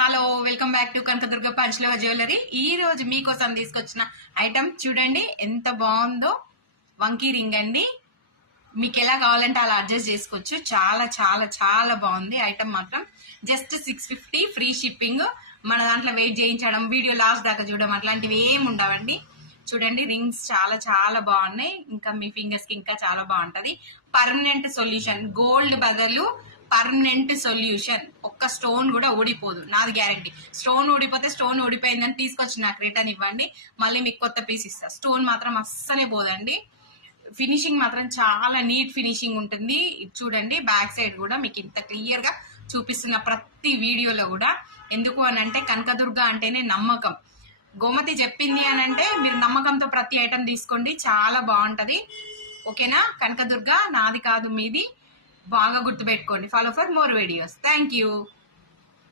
Hello welcome back to Kanakadurga Panchalava jewellery. ఈ రోజు మీకోసం తీసుకొచ్చిన ఐటమ్ చూడండి ఎంత బాగుందో. వంకీ రింగ్ అండి. మీకు ఎలా కావాలంటే అలా అడ్జస్ట్ చేసుకోవచ్చు. చాలా చాలా చాలా బాగుంది ఐటమ్ మాత్రం. Just 650 free shipping. మన దాంట్లో వెయిట్ చేయించడం, వీడియో లాస్ట్ దాకా చూడడం అట్లాంటివి ఏమి ఉండవండి. చూడండి రింగ్స్ చాలా చాలా బాగున్నాయి. ఇంకా మీ ఫింగర్స్ కి ఇంకా చాలా బాగుంటది. పర్మనెంట్ సొల్యూషన్, గోల్డ్ బదులు పర్మనెంట్ సొల్యూషన్. ఒక్క స్టోన్ కూడా ఊడిపోదు, నాది గ్యారంటీ. స్టోన్ ఊడిపోతే స్టోన్ ఊడిపోయిందని తీసుకొచ్చి నాకు రిటర్న్ ఇవ్వండి, మళ్ళీ మీకు కొత్త పీస్ ఇస్తా. స్టోన్ మాత్రం అస్సలే పోదండి. ఫినిషింగ్ మాత్రం చాలా నీట్ ఫినిషింగ్ ఉంటుంది. చూడండి బ్యాక్ సైడ్ కూడా మీకు ఇంత క్లియర్ గా చూపిస్తున్న ప్రతి వీడియోలో కూడా. ఎందుకు అని అంటే కనకదుర్గ అంటేనే నమ్మకం. గోమతి చెప్పింది అని అంటే మీరు నమ్మకంతో ప్రతి ఐటమ్ తీసుకోండి, చాలా బాగుంటది. ఓకేనా? కనకదుర్గ నాది కాదు మీది, బాగా గుర్తుపెట్టుకోండి. Follow for more videos. Thank you.